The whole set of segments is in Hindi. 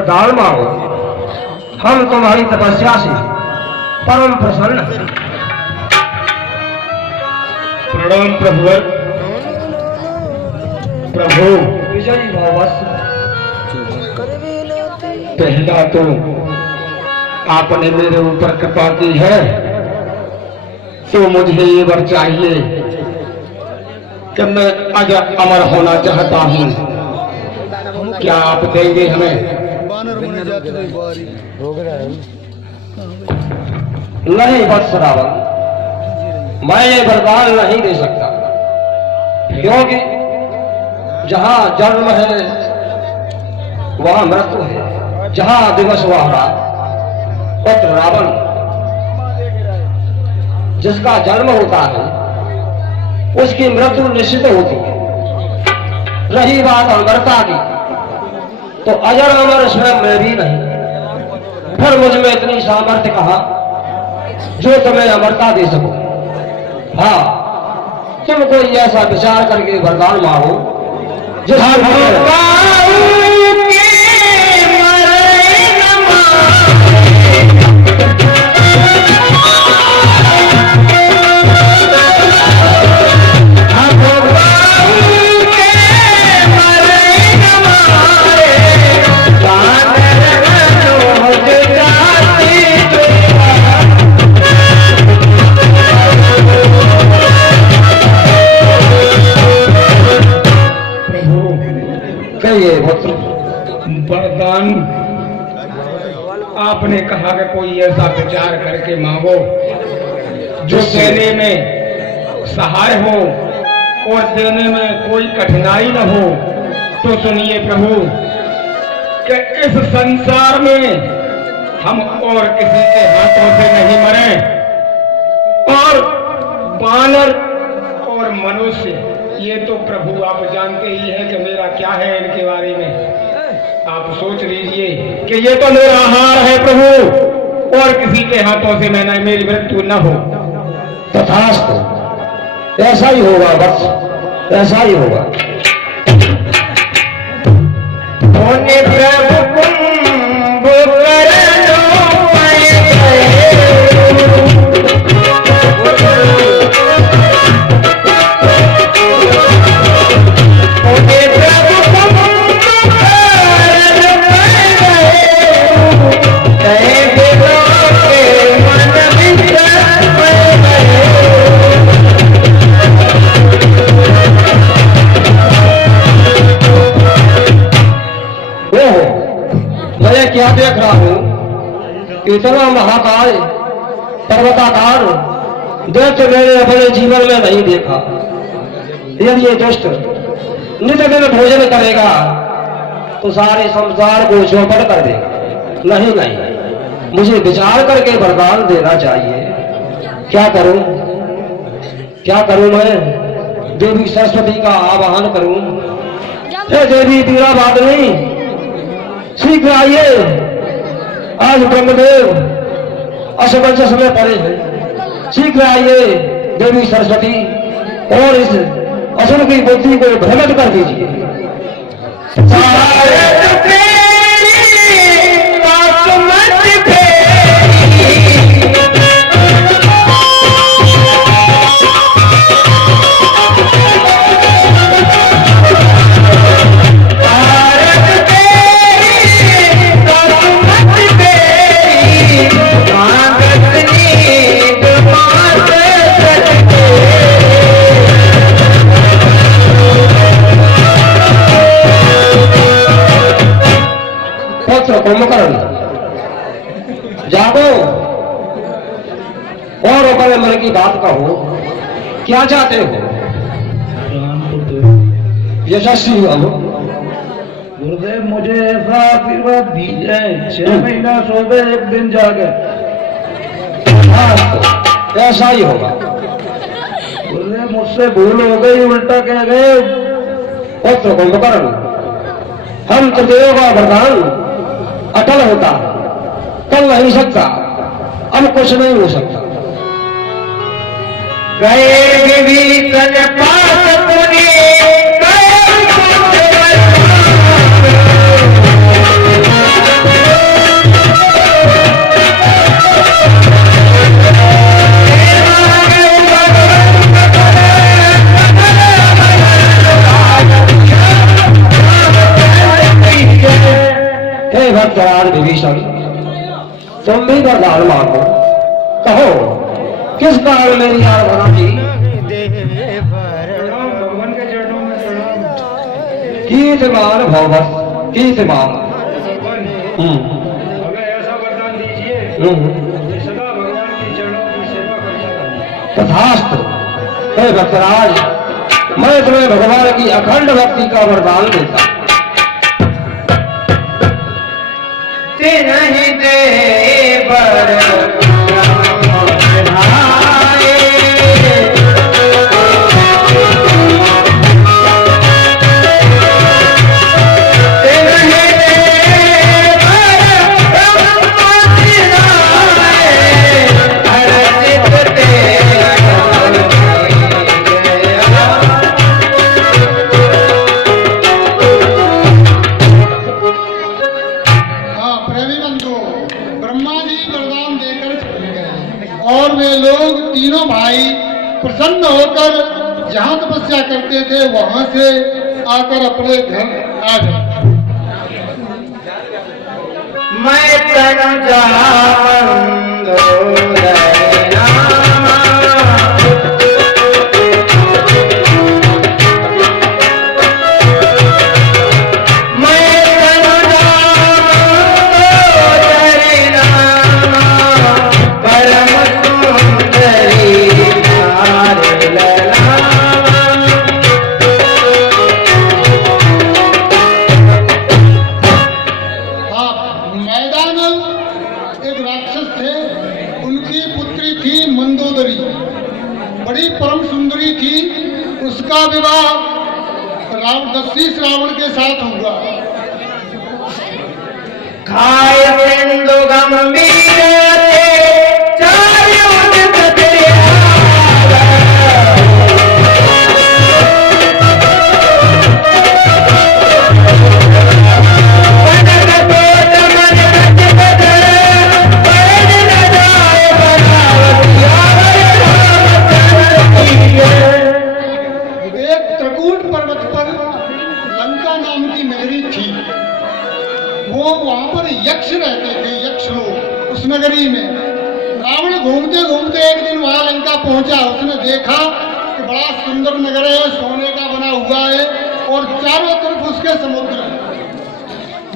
वरदान मांगो। हम तुम्हारी तपस्या से परम प्रसन्न हैं। प्रणाम प्रभुवर। प्रभु विजयी भवस। पहला तो आपने मेरे ऊपर कृपा की है, तो मुझे ये वर चाहिए कि मैं अगर अमर होना चाहता हूँ, क्या आप देंगे हमें? नहीं वत्स रावण, मैं ये वरदान नहीं दे सकता, क्योंकि जहां जन्म है वहां मृत्यु है, जहां दिवस वहां रात। पुत्र रावण, जिसका जन्म होता है उसकी मृत्यु निश्चित होती है। रही बात अमरता की, तो अजर अमर स्वयं मैं भी नहीं, फिर मुझ में इतनी सामर्थ्य कहा जो तुम्हें अमरता दे सको। हाँ, तुम कोई ऐसा विचार करके वरदान मांगो जिससे वरदान आपने कहा कि कोई ऐसा विचार करके मांगो जो देने में सहाय हो और देने में कोई कठिनाई न हो। तो सुनिए प्रभु कि इस संसार में हम और किसी के हाथों से नहीं मरे, और बानर और मनुष्य, ये तो प्रभु आप जानते ही हैं कि मेरा क्या है इनके बारे में। आप सोच लीजिए कि ये तो मेरा आहार है प्रभु, और किसी के हाथों से मैं न मेरी मृत्यु न हो। तथास्तु, ऐसा ही होगा बस, ऐसा ही होगा। प्रभु क्या देख रहा हूं, इतना महाकाय पर्वताकार दैत्य मैंने अपने जीवन में नहीं देखा। यदि ये दुष्ट नित्य दिन भोजन करेगा तो सारे संसार को चौपट कर देगा। नहीं नहीं, मुझे विचार करके वरदान देना चाहिए। क्या करूं मैं? देवी सरस्वती का आवाहन करूं? हे देवी वीरावादिनी, शीघ्र आइए। आज ब्रह्मदेव असमंजस में पड़े हैं। शीघ्र आइए देवी सरस्वती, और इस असुर की बुद्धि को भ्रमित कर दीजिए। कुंभकर्ण, जागो और अपने मन की बात कहो। क्या चाहते हो? यशस्वी हो गुरुदेव, मुझे ऐसा आशीर्वाद दीजिए 6 महीना सोवे 1 दिन जागे। हाँ, ऐसा ही होगा। गुरुदेव, मुझसे भूल हो गई, उल्टा कह गए। पुत्र कुंभकर्ण, हम त्रिदेव का वरदान अटल होता, टल नहीं सकता, अब कुछ नहीं हो सकता। गए भी तन पास पुने, गए वर मांगो, कहो किस कारण मेरी आराधना की? भगवान के चरणों में प्रणाम। कीर्तिमान भवस, कीर्तिमान। हमें ऐसा वरदान दीजिए कि सदा भगवान के चरणों की सेवा करता रहें। तथास्तु। हे भक्तराज, मैं तुम्हें भगवान की अखंड भक्ति का वरदान देता। नहीं दे बर और वे लोग तीनों भाई प्रसन्न होकर जहां तपस्या करते थे वहां से आकर अपने घर आ गए। मैं तन उसका विवाह दस्यु श्रावण के साथ हुआ। खाए सिंधु गंभीर यक्ष रहते थे, यक्ष लोग उस नगरी में। रावण घूमते घूमते एक दिन वहां लंका पहुंचा। उसने देखा कि बड़ा सुंदर नगर है, सोने का बना हुआ है और चारों तरफ उसके समुद्र है।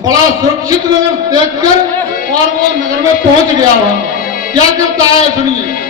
बड़ा सुरक्षित नगर देखकर और वो नगर में पहुंच गया। वहां क्या करता है सुनिए।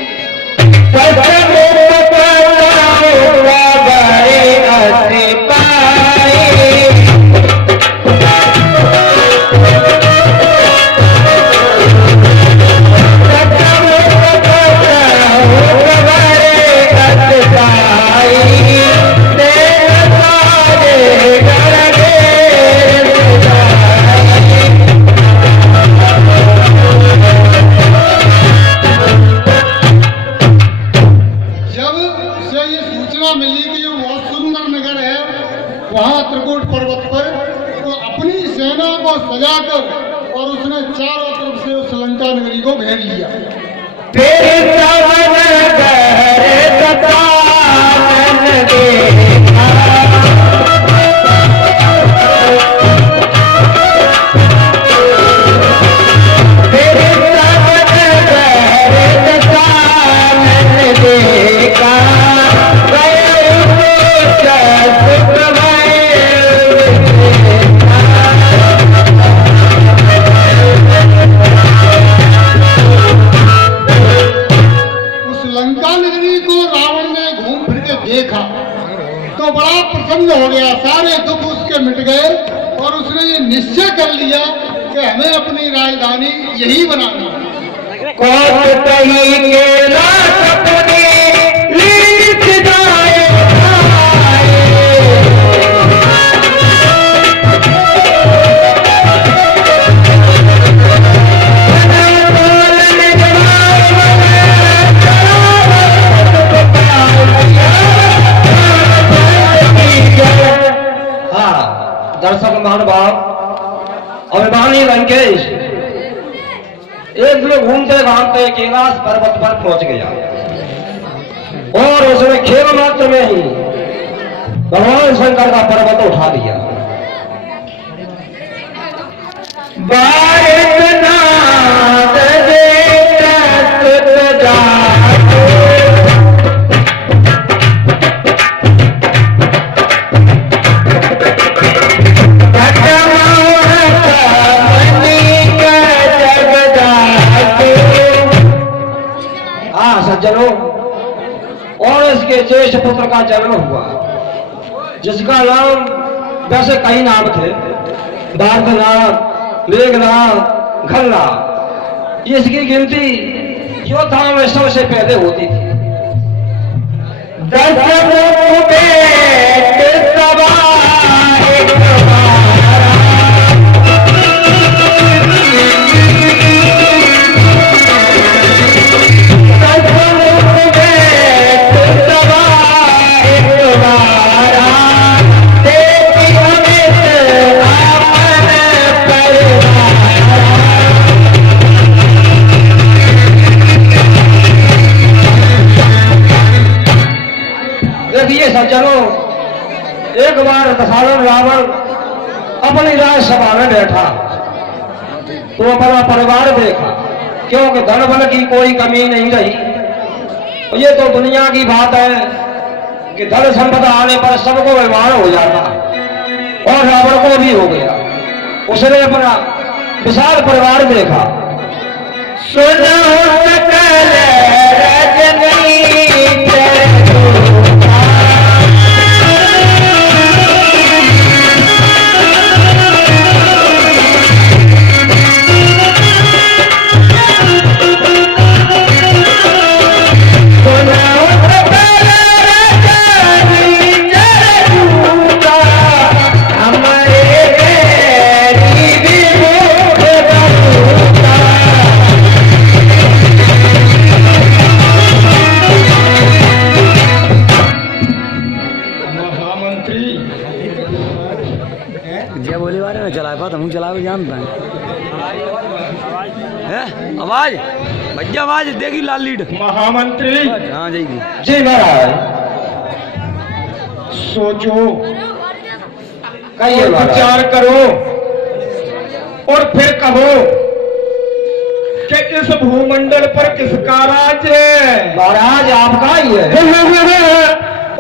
वहां त्रिकूट पर्वत पर तो अपनी सेना को सजाकर और उसने चारों तरफ से उस लंका नगरी को घेर लिया। देखा तो बड़ा प्रसन्न हो गया, सारे दुख उसके मिट गए और उसने ये निश्चय कर लिया कि हमें अपनी राजधानी यही बनानी है। दर्शक महानुभाव अभिमानी लंकेश एक दिन घूमते घामते कैलाश पर्वत पर पहुंच गया और उसने खेल मात्र में ही भगवान शंकर का पर्वत उठा लिया। भारत नाथ देता और इसके ज्येष्ठ पुत्र का जन्म हुआ, जिसका नाम, वैसे कई नाम थे, भारतनाथ, मेघनाथ, घननाथ। इसकी गिनती योद्धाओं में सबसे पहले होती थी। देखिए सज्जनों, एक बार दशानन रावण अपनी राजसभा में बैठा तो अपना परिवार देखा, क्योंकि धन बल की कोई कमी नहीं रही। और ये तो दुनिया की बात है कि धन संपदा आने पर सबको व्यवहार हो जाता, और रावण को भी हो गया। उसने अपना विशाल परिवार देखा। सुनो सकल रजनी जानता है आवाज भैया, आवाज देगी लाल लीड। महामंत्री, हाँ जाएगी जी महाराज। सोचो, कहिए महाराज। विचार करो और फिर कहो कि इस भूमंडल पर किसका राज है? महाराज आपका ही है।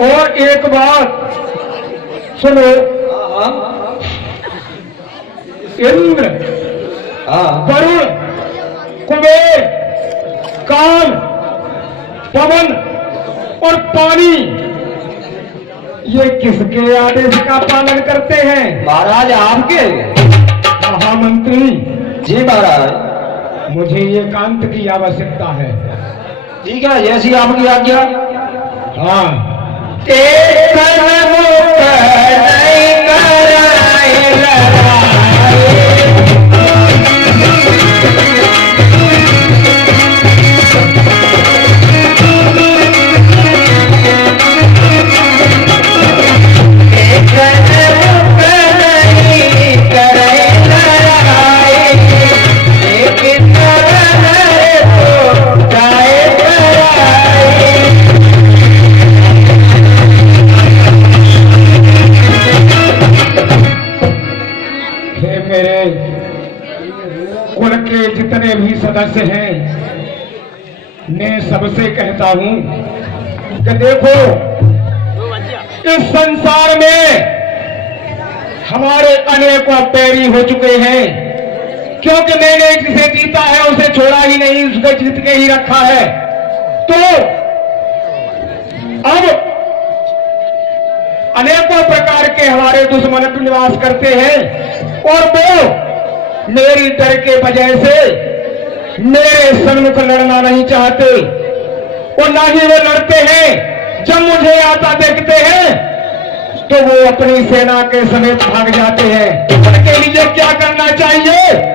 और एक बात सुनो, इंद्र, वरुण, कुबेर, काल, पवन और पानी, ये किसके आदेश का पालन करते हैं? महाराज आपके। महामंत्री जी महाराज, मुझे एकांत की आवश्यकता है। ठीक है, जैसी आपकी आज्ञा। हाँ, जितने भी सदस्य हैं, मैं सबसे कहता हूं कि देखो, इस संसार में हमारे अनेकों पैरी हो चुके हैं, क्योंकि मैंने जिसे जीता है उसे छोड़ा ही नहीं, उसको जीत के ही रखा है। तो अब अनेकों प्रकार के हमारे दुश्मन निवास करते हैं, और वो मेरी डर के वजह से मेरे सन्मुख लड़ना नहीं चाहते, और ना ही वो लड़ते हैं। जब मुझे आता देखते हैं तो वो अपनी सेना के समेत भाग जाते हैं। उनके लिए क्या करना चाहिए?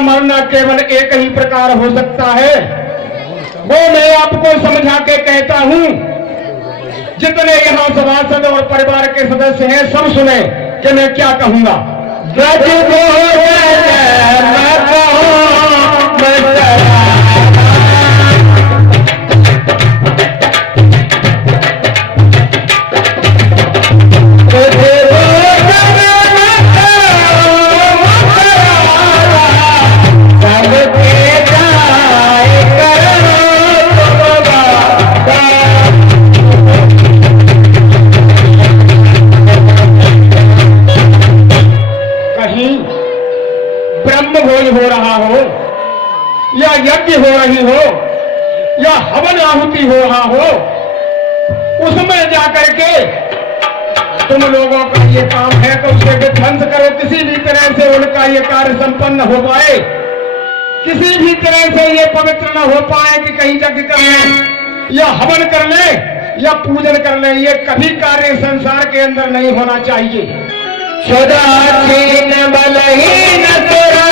मरना केवल एक ही प्रकार हो सकता है, वो मैं आपको समझा के कहता हूं। जितने यहां सभासद और परिवार के सदस्य हैं, सब सुने कि मैं क्या कहूंगा। यज्ञ हो रही हो या हवन आहुति हो रहा हो, उसमें जाकर के तुम लोगों का ये काम है तो उसे विध्वंस करो, किसी भी तरह से उनका ये कार्य संपन्न हो पाए, किसी भी तरह से ये पवित्र न हो पाए कि कहीं यज्ञ कर लें या हवन कर लें या पूजन कर लें, ये कभी कार्य संसार के अंदर नहीं होना चाहिए। सदाचीन बलहीन तेरा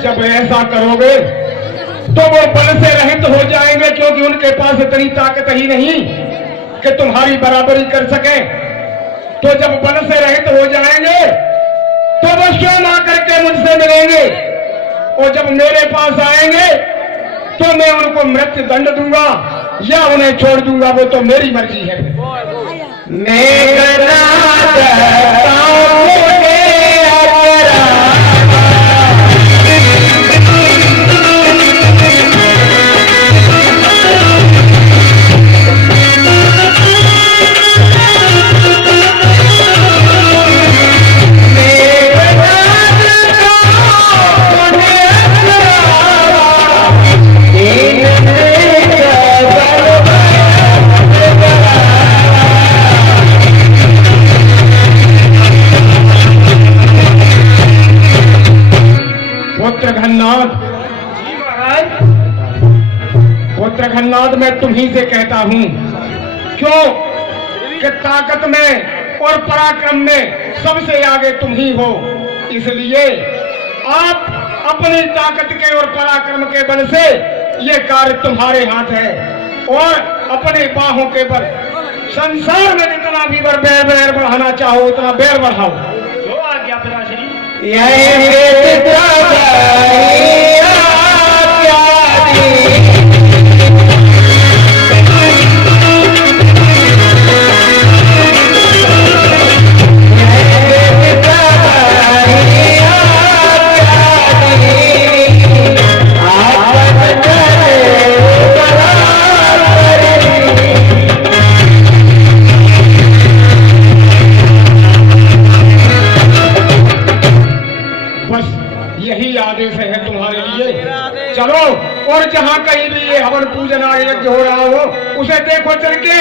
जब ऐसा करोगे तो वो बल से रहित हो जाएंगे, क्योंकि उनके पास इतनी ताकत ही नहीं कि तुम्हारी बराबरी कर सके। तो जब बल से रहित हो जाएंगे तो वो स्वयं आकर के मुझसे मिलेंगे, और जब मेरे पास आएंगे तो मैं उनको मृत्यु दंड दूंगा या उन्हें छोड़ दूंगा, वो तो मेरी मर्जी है। पुत्र घन्नाद, मैं तुम्ही से कहता हूं, क्यों कि ताकत में और पराक्रम में सबसे आगे तुम ही हो, इसलिए आप अपनी ताकत के और पराक्रम के बल से ये कार्य तुम्हारे हाथ है, और अपने बाहों के बल संसार में जितना भी बैर बढ़ाना चाहो उतना बैर बढ़ाओ। जो आज्ञा पिताश्री। चलो, और जहां कहीं भी ये हवन पूजन यज्ञ हो रहा हो उसे देखो चल के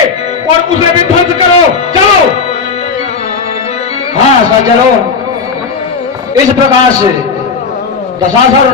और उसे भी ध्वंस करो। चलो। हाँ सज्जनों, इस प्रकार से दशासुर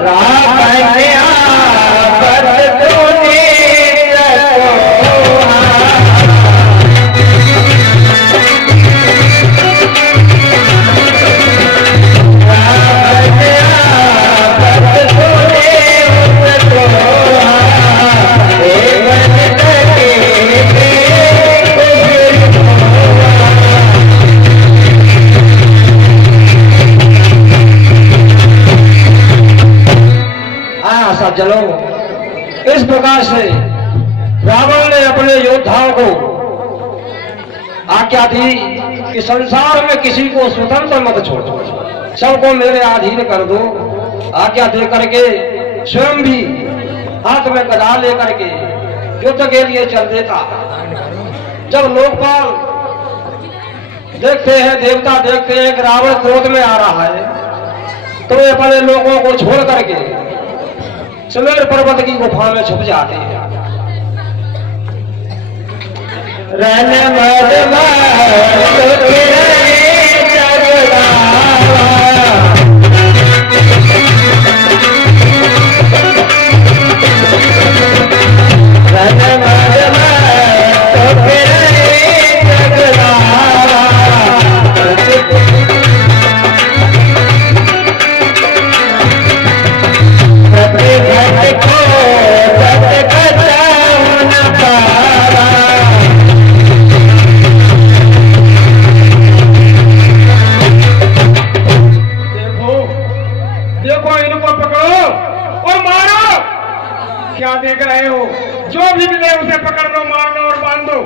सज्जनों, इस प्रकार से रावण ने अपने योद्धाओं को आज्ञा दी कि संसार में किसी को स्वतंत्र मत छोड़ो, सबको मेरे अधीन कर दो। आज्ञा दे करके स्वयं भी हाथ में गदा लेकर के युद्ध के लिए चल देता। जब लोकपाल देखते हैं, देवता देखते हैं कि रावण क्रोध में आ रहा है, तो वे अपने लोगों को छोड़ करके सुमेर पर्वत की गुफा में छुप जाते हैं। क्या देख रहे हो? जो भी मिले उसे पकड़ लो, मार लो और बांध दो।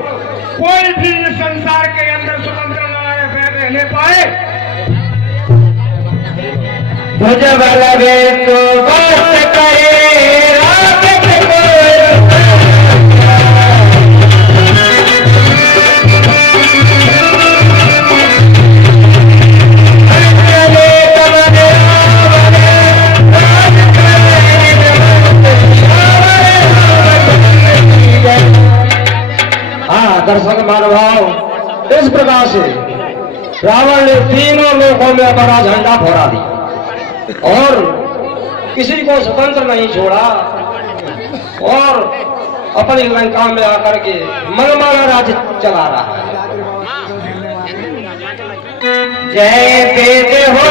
कोई भी इस संसार के अंदर स्वतंत्र न रहने पाए। मुझे लगे तो बस करे रात को दर्शक महानुभाव, इस प्रकार से रावण ने तीनों लोकों में अपना झंडा फहरा दिया और किसी को स्वतंत्र नहीं छोड़ा और अपनी लंका में आकर के मनमाना राज्य चला रहा है। जय वेद हो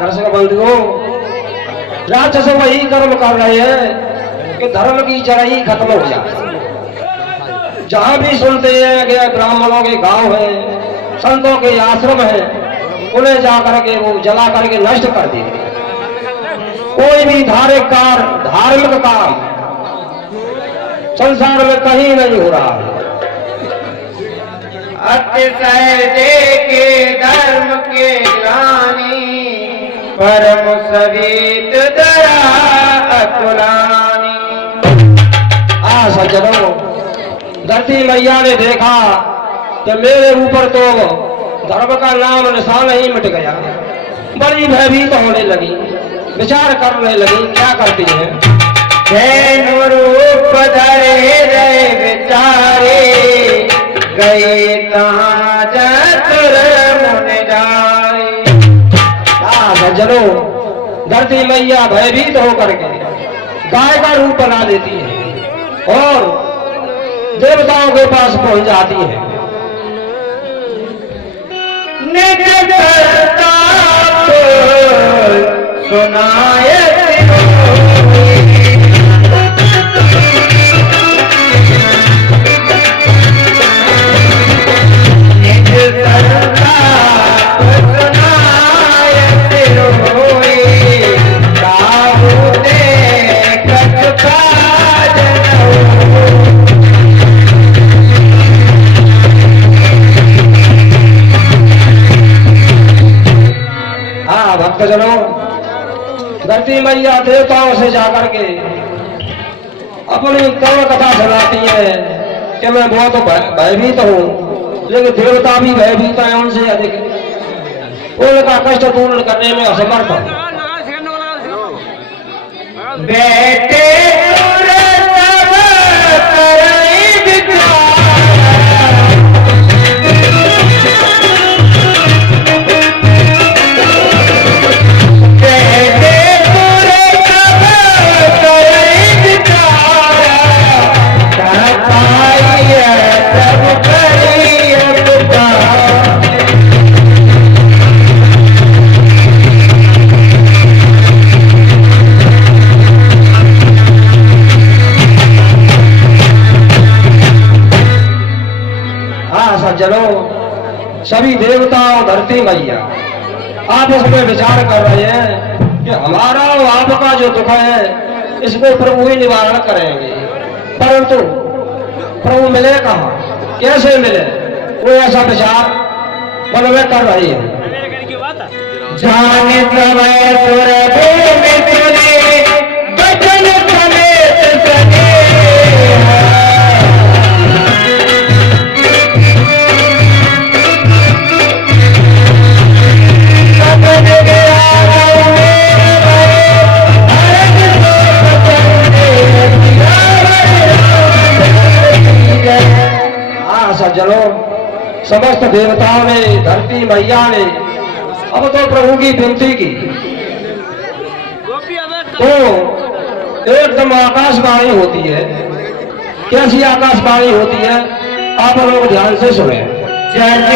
दर्शक बंधुओं, राक्षस वही कर्म कर रहे हैं कि धर्म की जड़ाई खत्म हो जाए। जहां भी सुनते हैं कि ब्राह्मणों के गांव है, संतों के आश्रम है, उन्हें जाकर के वो जला करके नष्ट कर देते। कोई भी धार्मिक काम संसार में कहीं नहीं हो रहा है। अतिशय के धर्म के ग्लानि परम सवित दया अतुलानी। सज्जनों, धरती मैया ने देखा कि मेरे ऊपर तो धर्म का नाम निशान ही मिट गया। बड़ी भयभीत होने लगी, विचार करने लगी, क्या करती है। जैन रूप धरे रहे विचारे गए कहाँ चतुर मुन जाए। सज्जनों, धरती मैया भयभीत होकर के गाय का रूप बना देती है और देवताओं के पास पहुंच जाती है। निज प्रताप सुनाए भक्तजनों, धरती मैया देवताओं से जाकर के अपनी कर्म कथा सुनाती है कि मैं बहुत भयभीत हूँ, लेकिन देवता भी भयभीत है उनसे अधिक, उनका कष्ट दूर करने में असमर्थ हूँ। बेटे सज्जनों, सभी देवताओं, धरती मैया आप इसमें विचार कर रहे हैं कि हमारा और आपका जो दुख है इसको प्रभु ही निवारण करेंगे, परंतु प्रभु मिले कहाँ, कैसे मिले, वो ऐसा विचार मन में कर रही है। जाने समय में तुझे बचन समेत सके सज्जनों, समस्त देवताओं ने, धरती मैया ने अब तो प्रभु की विनती की तो एकदम आकाशवाणी होती है। कैसी आकाशवाणी होती है, आप लोग ध्यान से सुने। जन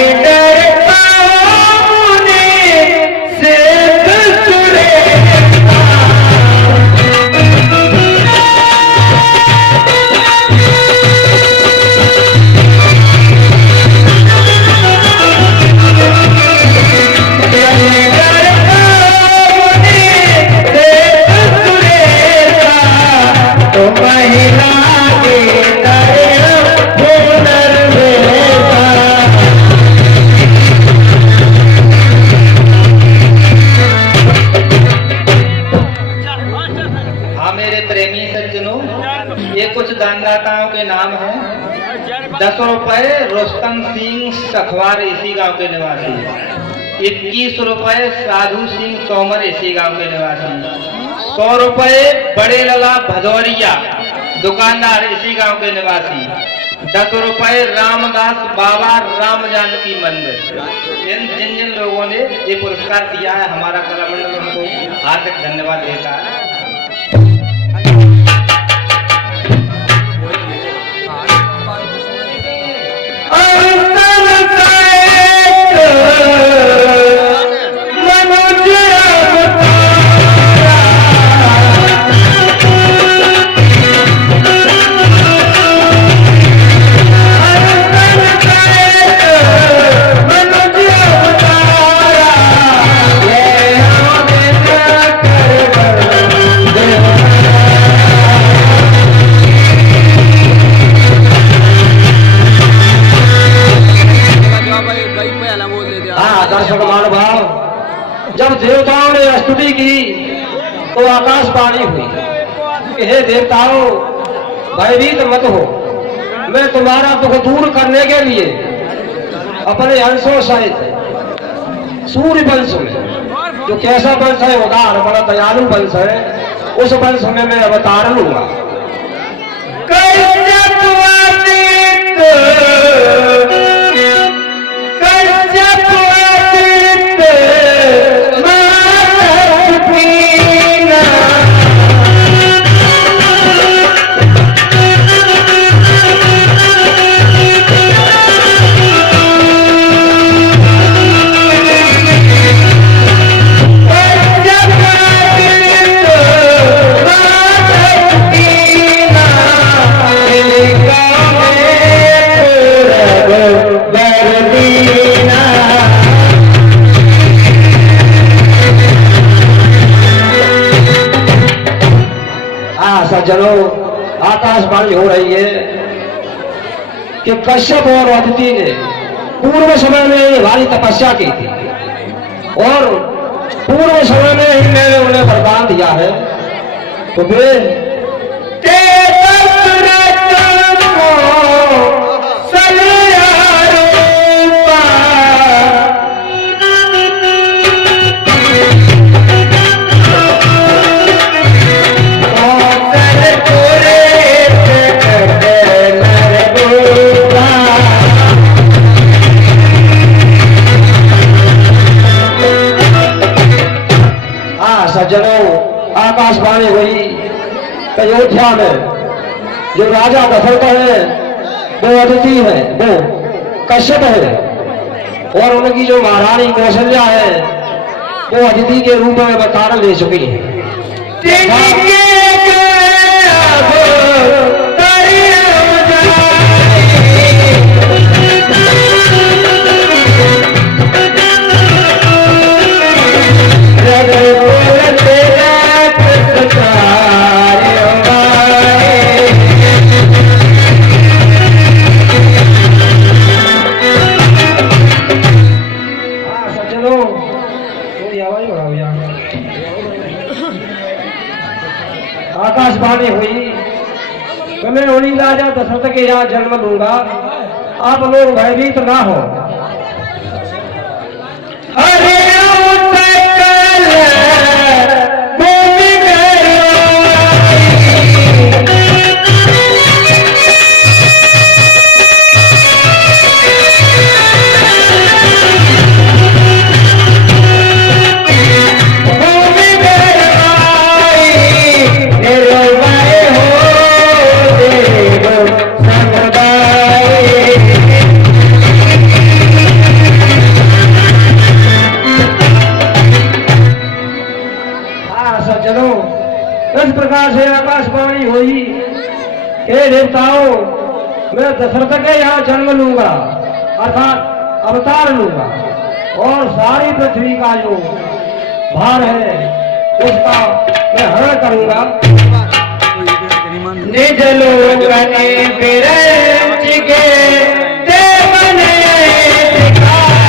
दानदाताओं के नाम हैं। 10 रुपए रुस्तम सिंह सखवार इसी गांव के निवासी, 21 रुपए साधु सिंह तोमर इसी गांव के निवासी, 100 रुपए बड़े लला भदौरिया दुकानदार इसी गांव के निवासी, 10 रुपए रामदास बाबा राम जानकी मंदिर। जिन जिन लोगों ने ये पुरस्कार दिया है, हमारा कलामंडल उनको हार्दिक धन्यवाद देता है। दर्शक महानुभाव, जब देवताओं ने स्तुति की तो आकाशवाणी हुई कि हे देवताओं, भयभीत मत हो, मैं तुम्हारा दुख दूर करने के लिए अपने अंशों सहित सूर्य वंश में, जो कैसा वंश है उदार बड़ा दयालु वंश है, उस वंश में मैं अवतार लूंगा। सज्जनों, आकाशवाणी हो रही है कि कश्यप और अदिति ने पूर्व समय में ही भारी तपस्या की थी और पूर्व समय में ही मैंने उन्हें वरदान दिया है, तो वे सज्जनों, आकाशवाणी हुई अयोध्या में जो राजा दशरथ है वो अदिति है, वो कश्यप है, और उनकी जो महारानी कौशल्या है वो अदिति के रूप में अवतार ले चुकी है। आकाशवाणी हुई तो मैं उन्हीं राजा दशरथ के यहाँ जन्म लूंगा, आप लोग भयभीत ना हो। इस प्रकार से आकाशवाणी हुई, हे देवताओं, मैं दशरथ के यहाँ जन्म लूंगा अर्थात अवतार लूंगा और सारी पृथ्वी का जो भार है उसका मैं हरण करूंगा। निज लोकने विरंच के देवने सिखाए।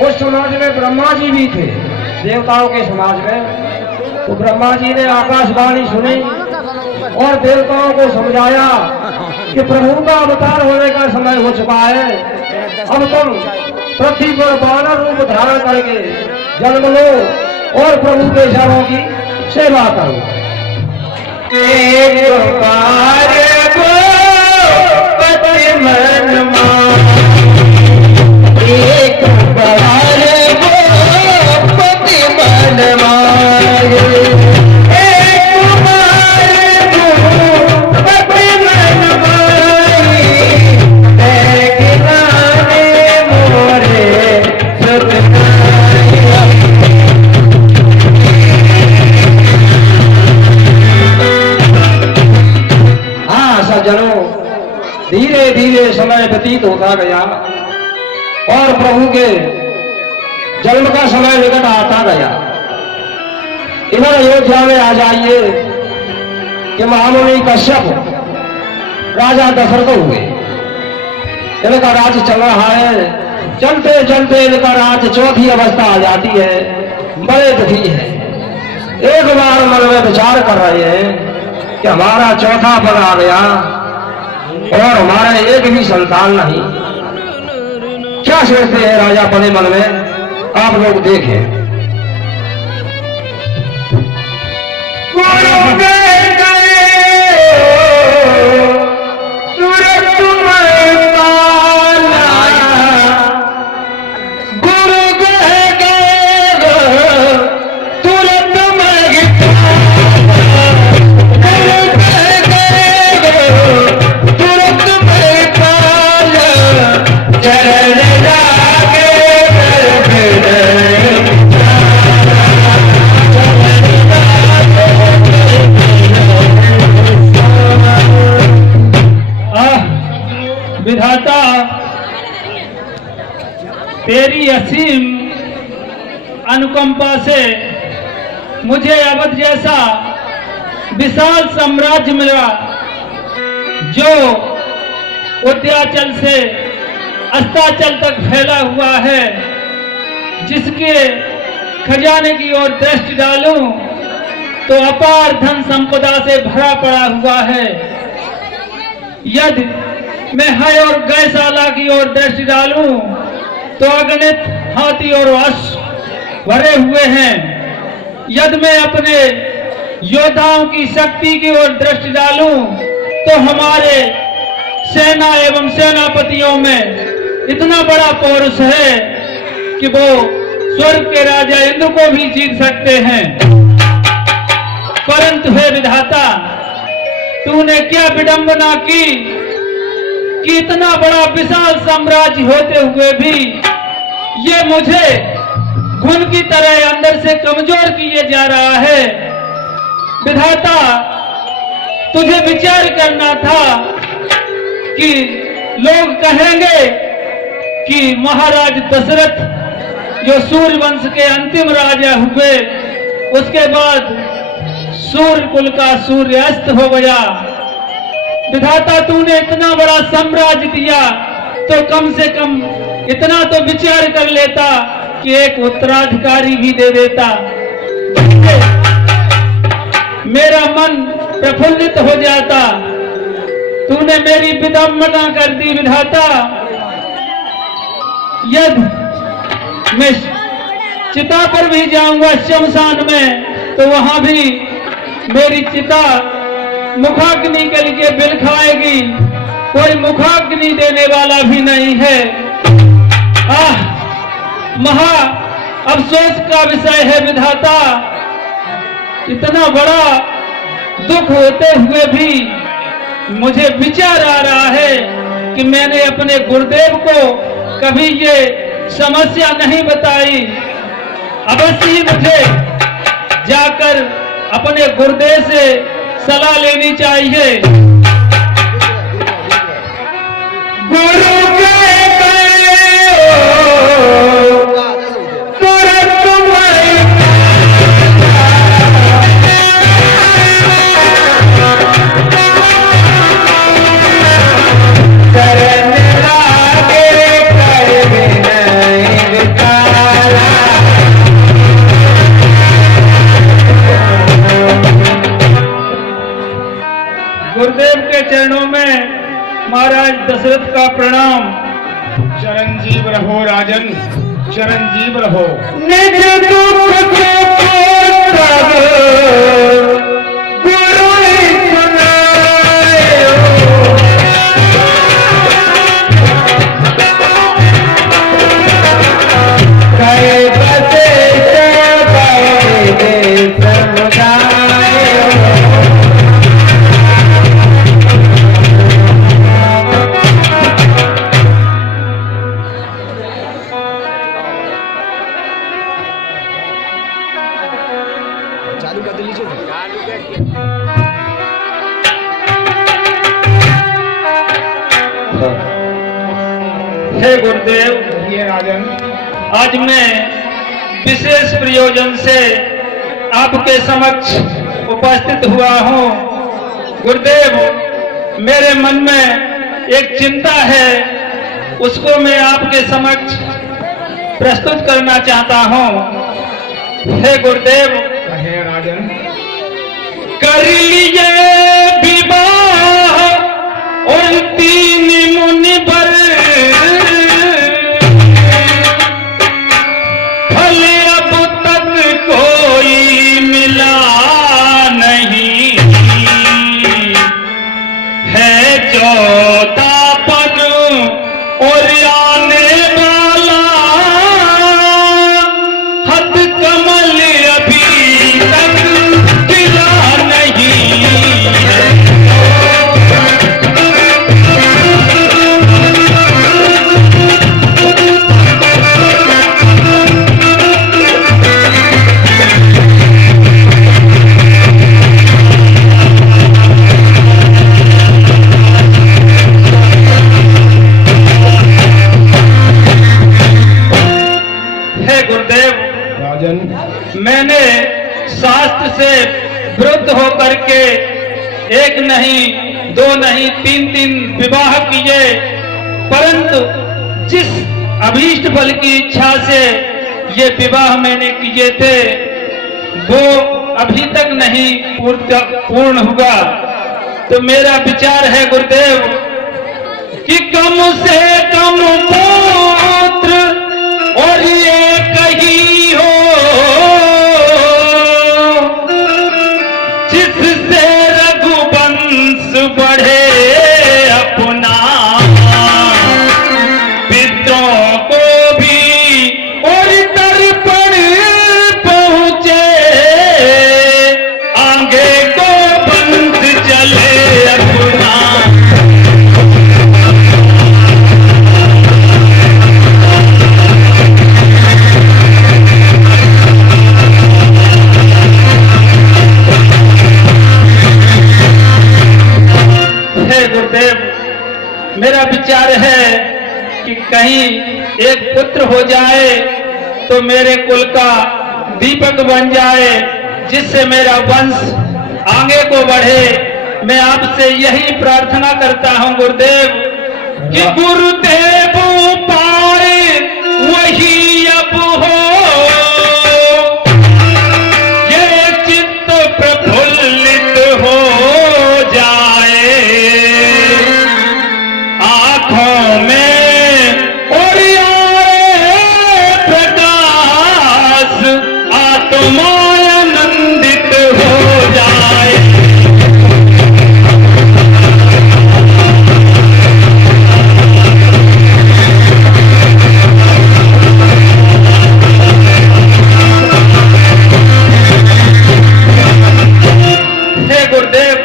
उस समाज में ब्रह्मा जी भी थे, देवताओं के समाज में। तो ब्रह्मा जी ने आकाशवाणी सुनी और देवताओं को समझाया कि प्रभु का अवतार होने का समय हो चुका है, अब तुम पृथ्वी पर वानर रूप धारण करके जन्म लो और प्रभु के चरणों की सेवा करो। एक बार वो पति मन मान, एक बार वो पति मन मांगे, एक बार वो पति मन मांगे, देखनाने मोरे सतनाया। हाँ सज्जनों, धीरे धीरे समय व्यतीत होता गया और प्रभु के जन्म का समय निकट आता गया। इधर अयोध्या में आ जाइए कि महामुनि कश्यप राजा दशरथ हुए। इनका राज चल रहा है, चलते चलते इनका राज चौथी अवस्था आ जाती है, बड़े दुखी है। एक बार मन में विचार कर रहे हैं कि हमारा चौथा पद आ गया और हमारे एक भी संतान नहीं। क्या सोचते हैं राजा अपने मन में, आप लोग देखें। विधाता, तेरी असीम अनुकंपा से मुझे अवध जैसा विशाल साम्राज्य मिला, जो उद्याचल से अस्ताचल तक फैला हुआ है, जिसके खजाने की ओर दृष्टि डालूं तो अपार धन संपदा से भरा पड़ा हुआ है। यदि मैं है और गौशाला की ओर दृष्टि डालूं तो अगणित हाथी और अश्व भरे हुए हैं। यदि मैं अपने योद्धाओं की शक्ति की ओर दृष्टि डालूं तो हमारे सेना एवं सेनापतियों में इतना बड़ा पौरुष है कि वो स्वर्ग के राजा इंद्र को भी जीत सकते हैं। परंतु हे विधाता, तूने क्या विडंबना की कि इतना बड़ा विशाल साम्राज्य होते हुए भी ये मुझे घुन की तरह अंदर से कमजोर किए जा रहा है। विधाता, तुझे विचार करना था कि लोग कहेंगे कि महाराज दशरथ जो सूर्य वंश के अंतिम राजा हुए, उसके बाद सूर्य कुल का सूर्य अस्त हो गया। विधाता, तूने इतना बड़ा साम्राज्य दिया तो कम से कम इतना तो विचार कर लेता कि एक उत्तराधिकारी भी दे देता। मेरा मन प्रफुल्लित हो जाता। तूने मेरी विडंबना कर दी विधाता। यदि मैं चिता पर भी जाऊंगा शमशान में तो वहां भी मेरी चिता मुखाग्नि के लिए बिल खाएगी, कोई मुखाग्नि देने वाला भी नहीं है। महा अफसोस का विषय है विधाता, इतना बड़ा दुख होते हुए भी मुझे विचार आ रहा है कि मैंने अपने गुरुदेव को कभी ये समस्या नहीं बताई। अवश्य ही मुझे जाकर अपने गुरुदेव से सलाह लेनी चाहिए। गुरु करने लागे कर विनय विकार। चिरंजीव रहो। निज दुख को सब गुरु सुनायो, कहे बसे हे गुरुदेव, ये राजन, आज मैं विशेष प्रयोजन से आपके समक्ष उपस्थित हुआ हूँ। गुरुदेव, मेरे मन में एक चिंता है, उसको मैं आपके समक्ष प्रस्तुत करना चाहता हूँ। हे गुरुदेव, कहे राजन, कर लिए विवाह और 3 मुनिवर, फल अब तक कोई मिला नहीं है, 14 और आने वाला हद कमल अभी तक गिरा नहीं है। राजन, मैंने शास्त्र से विरुद्ध होकर के 1 नहीं 2 नहीं 3 विवाह किए, परंतु जिस अभीष्ट फल की इच्छा से ये विवाह मैंने किए थे वो अभी तक नहीं पूर्ण हुआ। तो मेरा विचार है गुरुदेव कि कम से कम पुत्र और एक ही हो, जिससे रघुवंश बढ़े अपना, पितरों को भी और तर्पण पहुंचे, आगे को वंश चले अपना। मेरा विचार है कि कहीं एक पुत्र हो जाए तो मेरे कुल का दीपक बन जाए, जिससे मेरा वंश आगे को बढ़े। मैं आपसे यही प्रार्थना करता हूं गुरुदेव कि गुरुदेव पाए वही अब हो, ये चित्त प्रफुल्लित हो जाए, आंखों में और आए प्रकाश, आत्मा आनंदित हो जाए। हे गुरुदेव,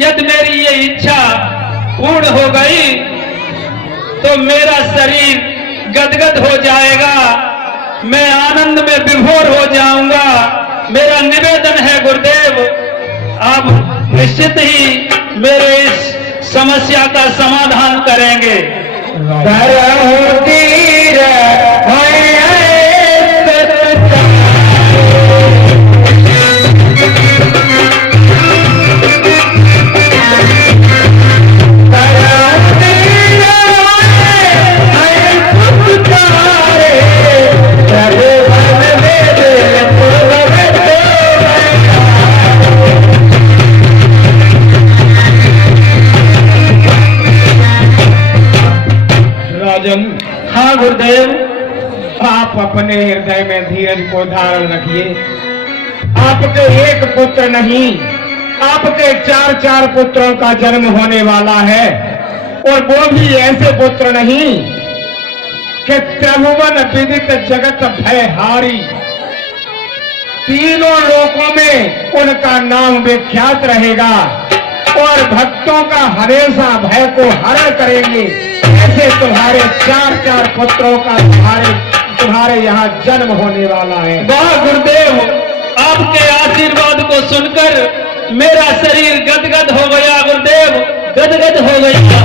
यदि मेरी ये इच्छा पूर्ण हो गई तो मेरा शरीर गदगद हो जाएगा, मैं आनंद में विभोर हो जाऊंगा। मेरा निवेदन है गुरुदेव, आप निश्चित ही मेरे इस समस्या का समाधान करेंगे। हाँ गुरुदेव, आप अपने हृदय में धीरज को धारण रखिए। आपके एक पुत्र नहीं, आपके 4 पुत्रों का जन्म होने वाला है, और वो भी ऐसे पुत्र नहीं कि त्रिभुवन विदित जगत भयहारी, तीनों लोकों में उनका नाम विख्यात रहेगा और भक्तों का हमेशा भय को हरण करेंगे। ऐसे तुम्हारे 4 पुत्रों का तुम्हारे यहाँ जन्म होने वाला है। वाह गुरुदेव, आपके आशीर्वाद को सुनकर मेरा शरीर गदगद हो गया। गुरुदेव, गदगद हो गया।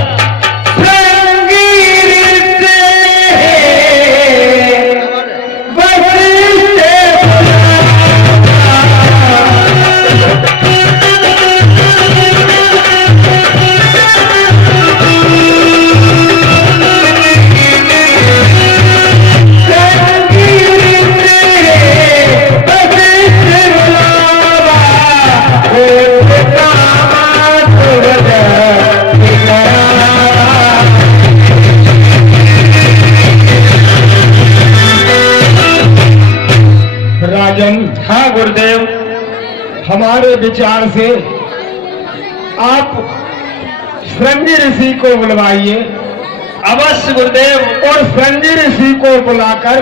हाँ गुरुदेव, हमारे विचार से आप श्रृंगी ऋषि को बुलवाइए। अवश्य गुरुदेव। और श्रृंगी ऋषि को बुलाकर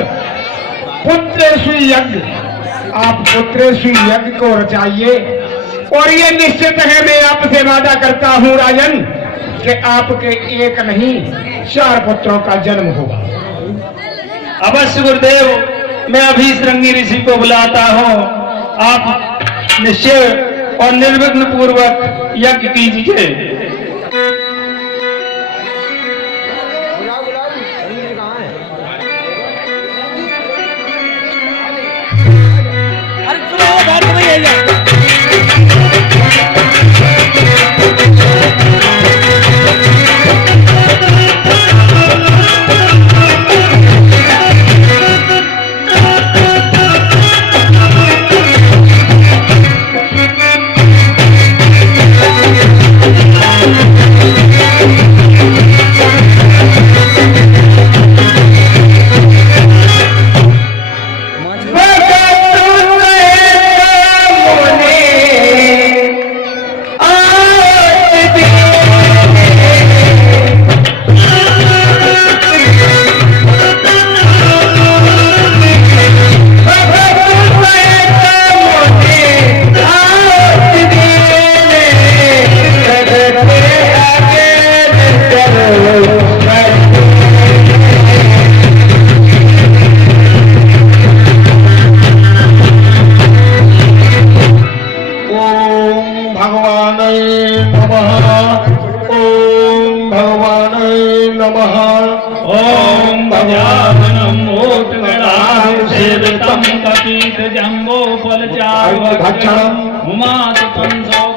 पुत्रेषु यज्ञ, आप पुत्रेषु यज्ञ को रचाइए। और ये निश्चित है, मैं आपसे वादा करता हूँ राजन, कि आपके एक नहीं 4 पुत्रों का जन्म होगा। अवश्य गुरुदेव, मैं अभी श्रृंगी ऋषि को बुलाता हूँ। आप निश्चय और निर्विघ्न पूर्वक यज्ञ कीजिए।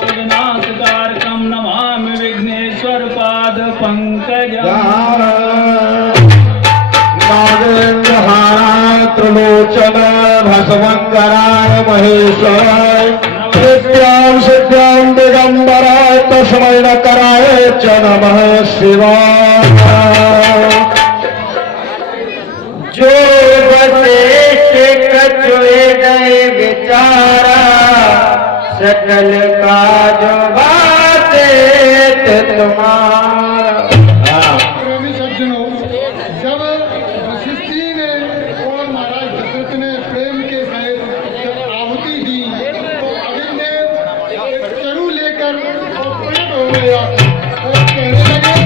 उमासुतंसौकविनाशकारकं नमामि विघ्नेश्वर पाद पंकजं। त्रिलोचन भस्मंकराय महेश्वराय नित्यां सिद्धां दिगंबराय तस्मै नकराय च नमः शिवाय। जो वशिष्ठ कछुए गए विचारा, सकल काज बाते तुम्हारा। प्रेमी सज्जनों, जब वशिष्ठ जी ने और महाराज दशरथ ने प्रेम के सहित जब आहुति दी, तो अग्नि ने एक चरु लेकर और प्रकट हो गया और कहने लगे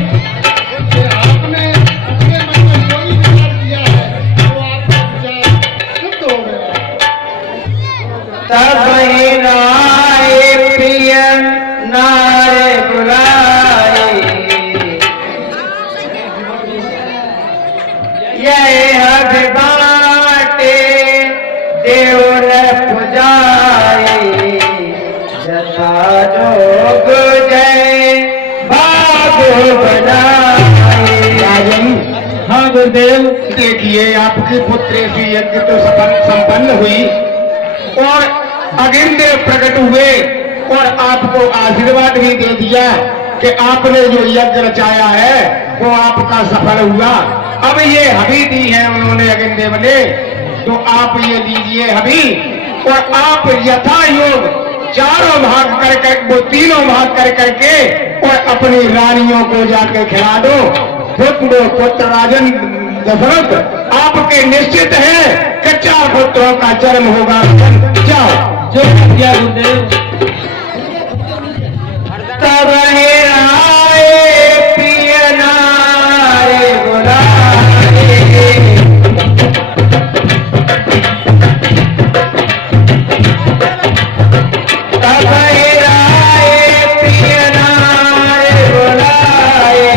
कि आपने अपने मन में जो भी विचार किया है वो आपका विचार सिद्ध हो गया। तब ही नाय प्रिय नारे बुलाए, यह बाटे देव न पुजाए, जथा जोग जय भागो बनाए। हाँ गुरुदेव, देखिए आपकी पुत्रेषु यज्ञ तो संपन्न हुई और अग्निदेव प्रकट हुए और आपको आशीर्वाद भी दे दिया कि आपने जो यज्ञ रचाया है वो आपका सफल हुआ। अब ये हबी दी है उन्होंने अगन देव ने, तो आप ये लीजिए हबी, और आप यथा योग चारों भाग कर वो तीनों भाग कर करके और अपनी रानियों को जाके खिला दो। पुत्र राजन दशरथ आपके निश्चित है कि 4 पुत्रों का जन्म होगा। जाओ। जो क्या गुरुदेव। तब हे आए प्रिय नारे बुलाए, तब हे आए प्रिय नारे बुलाए,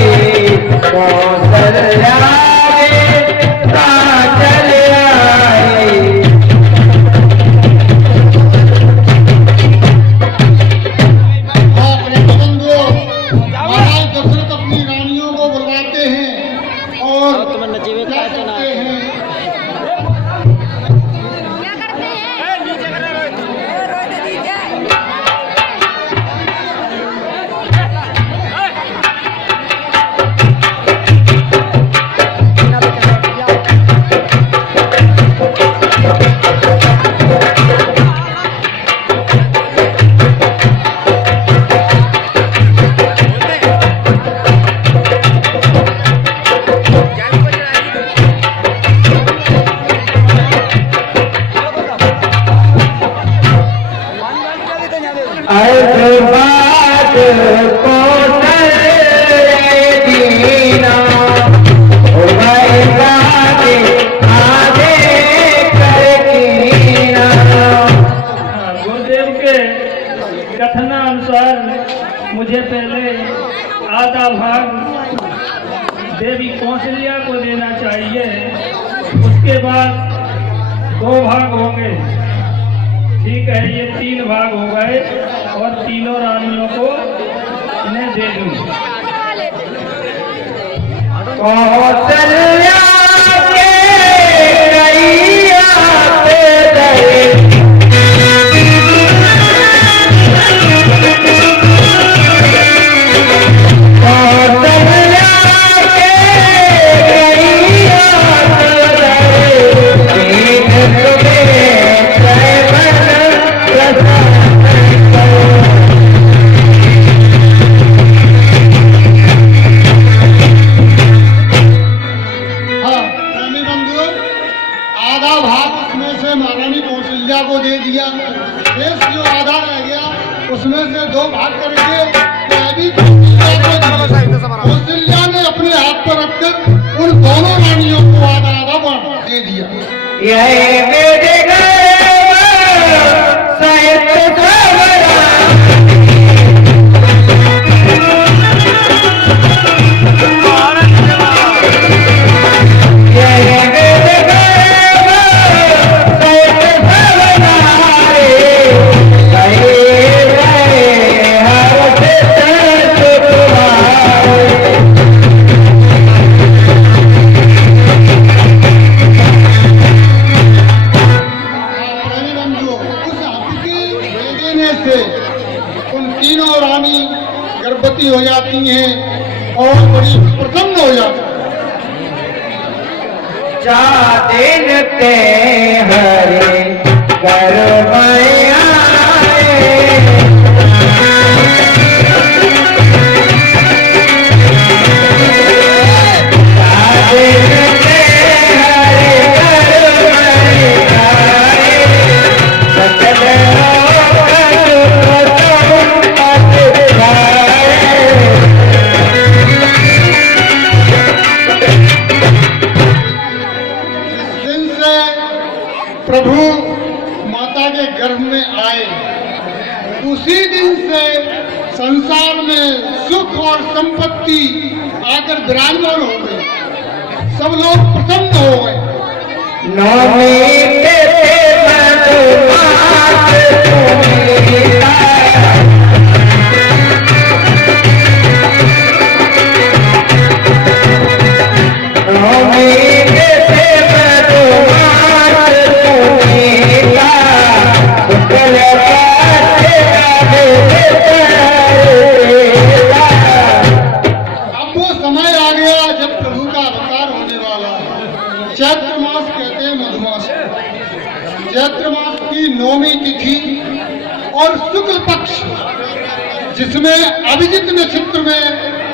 कौशल्या चल आए। हाँ, प्रेम बंधुओं, महाराज दशरथ अपनी रानियों को बुलवाते हैं और क्या करते हैं। अर्धबाद को दीना आगे आगे करकीना। गुरुदेव के कथनानुसार मुझे पहले आधा भाग देवी कौशल्या को देना चाहिए, उसके बाद 2 भाग होंगे। ठीक है, ये 3 भाग हो गए और तीनों रानियों को इन्हें दे दूं। कौशल्या के कैया पे दरे, कौशल्या के कैया पे दरे, दीन तुम्हें जयवन प्रसाद। हाँ, प्रेमी बंधुओं, आधा भाग उसमें से महारानी कौशल्या को दे दिया, शेष जो आधा रह गया उसमें से 2 भाग करके देवी कौशल्या को दिया। कौशल्या ने अपने हाथ पर रखकर उन दोनों रानियों को आधा आधा दे दिया। यह मेरे घर साहित्य सवरा, यह मेरे घर साहित्य सवरा रे, कहे रहे हर चित तुम्हारे। प्रेमी बंधुओं, उस हाथ के दे देने से उन तीनों रानी गर्भवती हो जाती हैं और बड़ी प्रसन्न हो जाती हैं। दिन ते हरे घर में आए, दिन ते हरे घर में आए, सकल दिन से प्रभु माता के गर्भ में आए, उसी दिन से संसार में सुख और संपत्ति आकर विराजमान हो गई, सब लोग प्रसन्न हो गए। नौमी के मधुमास तुम्हें नौमी के मधुमास तुम्हें अब वो समय आ गया जब प्रभु का अवतार होने वाला कहते हैं मधुमास। चैत्र मास की 9वीं तिथि और शुक्ल पक्ष, जिसमें अभिजित नक्षत्र में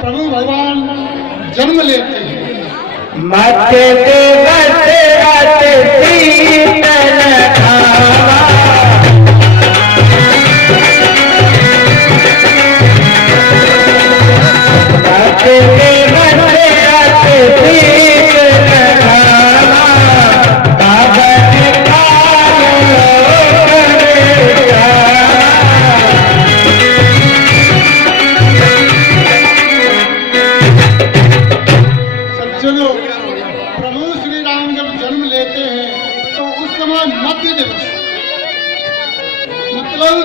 प्रभु भगवान जन्म लेते हैं। मत दिवस रात शीतल खावा, मत दिवस रात शीतल खावा, पावन काल लोक में जावा। सज्जनों, प्रभु श्री राम जब जन्म लेते हैं तो उस समय मध्य दिवस, मतलब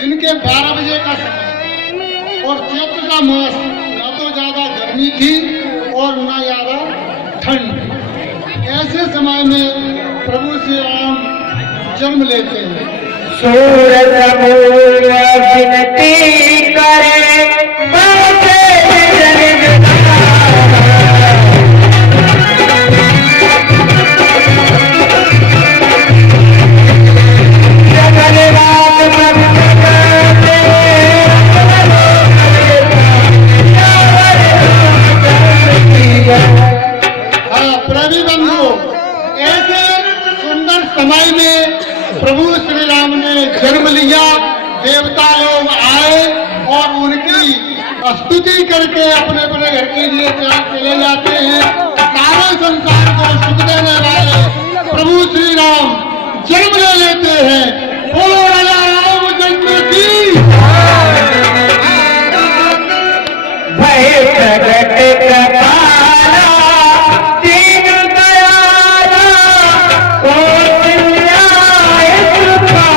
दिन के 12 बजे का समय, और चैत्र का मास, ना तो ज्यादा गर्मी थी और ना ज्यादा ठंड। ऐसे समय में प्रभु श्री राम जन्म लेते हैं। सूरज मूल विनती करे, बाटे जन विधाता। जगल रात भक्त करते, हाँ प्रेमी बंधु, ऐसे सुंदर समय में प्रभु श्री राम ने जन्म लिया। देवता लोग आए और उनकी स्तुति करके अपने अपने घर के लिए चले जाते हैं। सारे संसार को सुख देने वाले प्रभु श्री राम जन्म ले लेते हैं। बोलो राजा रामचंद्र की। भय प्रगट कृपाला, दीन दयाला, कोटि न्याय सुखाए।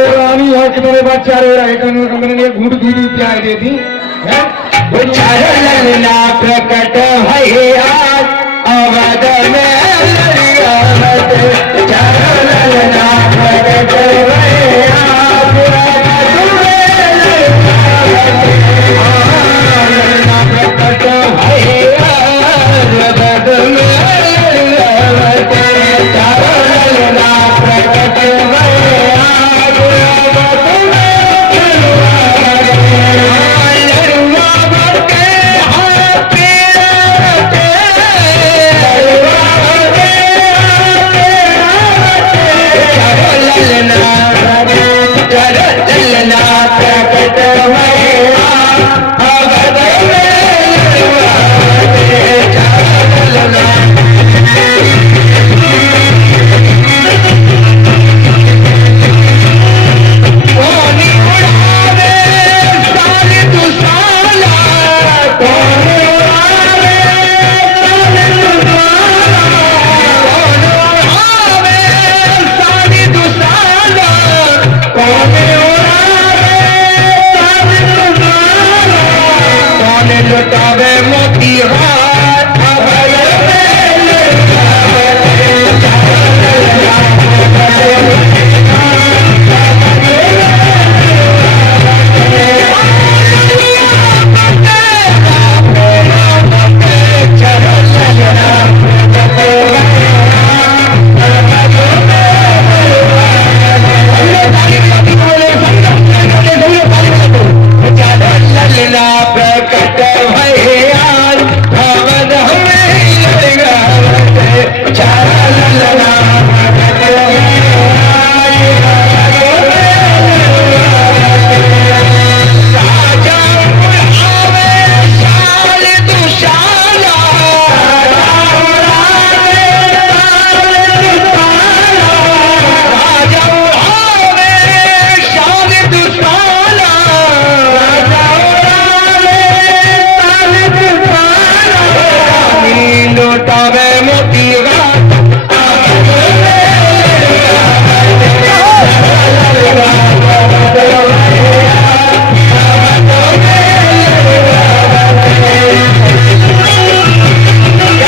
अरे रानी और कितने बच्चा रो रहे कंपनी घूट घूट प्यार देती है ललना प्रकट भैया अवध में लड़िया